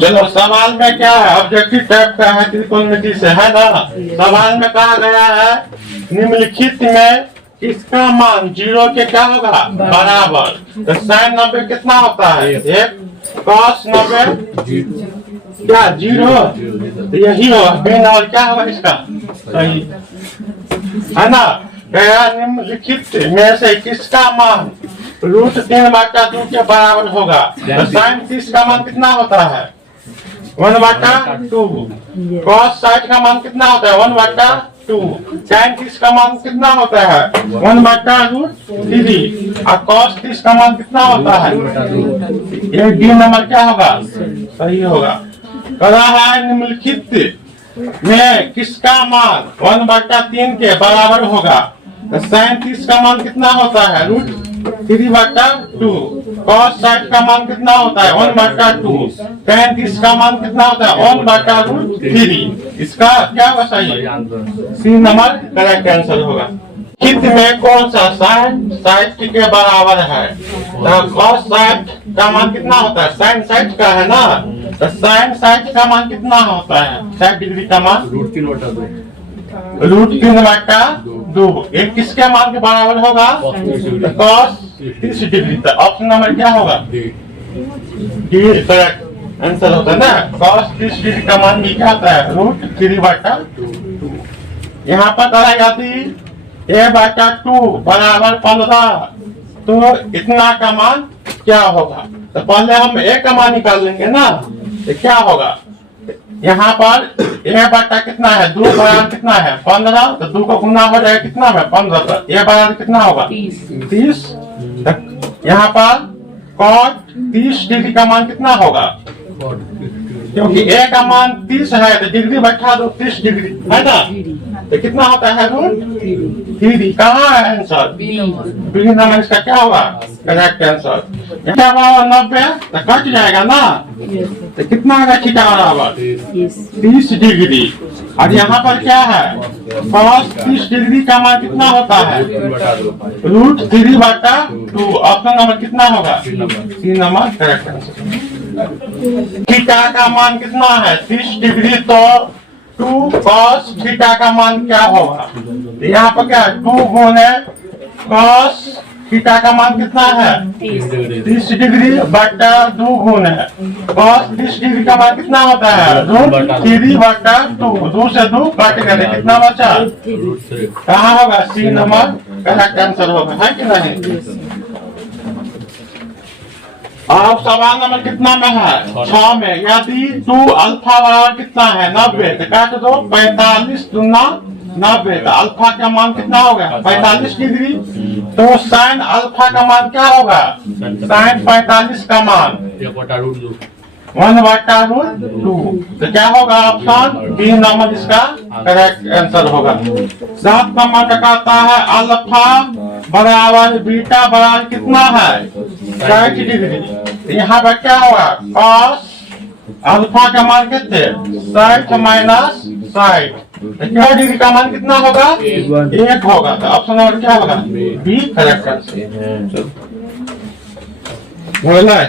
चलो सवाल में क्या है, ऑब्जेक्टिव टाइप का है, त्रिकोणमिति से है ना। सवाल में कहा गया है निम्नलिखित में किसका मान 0 के क्या होगा बराबर। तो sin 90 कितना होता है 1, cos 90 क्या 0, तो यही होगा बिन और क्या होगा इसका सही है ना। गया निम्नलिखित में से किसका मान √3/2 के बराबर होगा। तो sin 30 का मान कितना होता है 1/2, cos 60 का मान कितना होता है 1/2, tan 30 का मान कितना होता है 1/√3 और cos 30 का मान कितना होता है ये डी नंबर क्या होगा सही होगा। कह रहा है निम्नलिखित में किसका मान 1/3 के बराबर होगा। तो sin 30 का मान कितना होता है √3/2, cos 60 का मान कितना होता है 1/2, tan 30 का मान कितना होता है 1/√3। इसका क्या होगा सही सी नंबर करेक्ट आंसर होगा। चित्र में कौन सा 60 के बराबर है। तो cos 60 का मान कितना होता है sin 60 का है ना। तो sin 60 का मान कितना होता है 60 डिग्री का मान √3/2। एक किसके मान के बराबर होगा cos 30 डिग्री। तो ऑप्शन नंबर क्या होगा डी करेक्ट आंसर होता है ना। cos 30 डिग्री का मान भी क्या होता है √3/2। यहाँ पर कराई जाती a/2 बराबर 15। तो इतना का मान क्या होगा। तो पहले हम a का मान निकाल लेंगे ना। तो क्या होगा यहाँ पर a बटा कितना है 2 बराबर कितना है 15। तो 2 को गुना हो जाएगा कितना में 15। तो a बराबर कितना होगा 30। यहाँ पर cos 30 डिग्री का मान कितना होगा क्योंकि a का मान 30 है तो डिग्री बैठा दो 30 डिग्री है ना। तो कितना होता है √3। कहाँ है आंसर बी नंबर इसका क्या होगा करेक्ट आंसर। 90 तो कट जाएगा ना। तो कितना होगा थीटा बराबर 30 डिग्री। और यहाँ पर क्या है cos 30 डिग्री का मान कितना होता है √3/2। ऑप्शन नंबर कितना होगा C number correct answer. Theta का मान कितना है 30 डिग्री। तो 2 cos थीटा का मान क्या होगा। यहाँ पर क्या 2 गुणे cos थीटा का मान कितना है 30 डिग्री बटा 2 गुणे cos 30 डिग्री का मान कितना होता है √3/2। 2 से 2 काट गए कितना बचा कहाँ होगा सी नंबर करेक्ट आंसर होगा है कि नहीं। अब सवाल नंबर कितना में है 6 में। यदि 2 अल्फा बराबर कितना है 90। तो काट दो 45 दूना 90। तो अल्फा का मान कितना होगा 45 डिग्री। तो sin अल्फा का मान क्या होगा sin 45 का मान 1/√2। तो क्या होगा ऑप्शन बी नंबर इसका करेक्ट आंसर होगा। 7 नंबर का कहता है अल्फा बराबर बीटा बराबर कितना है 60 डिग्री। यहाँ पर क्या होगा cos अल्फा का मान कितने 60 माइनस 60। क्या डिग्री का मान कितना होगा 1 होगा। तो ऑप्शन नंबर क्या होगा बी करेक्ट आंसर। बोला है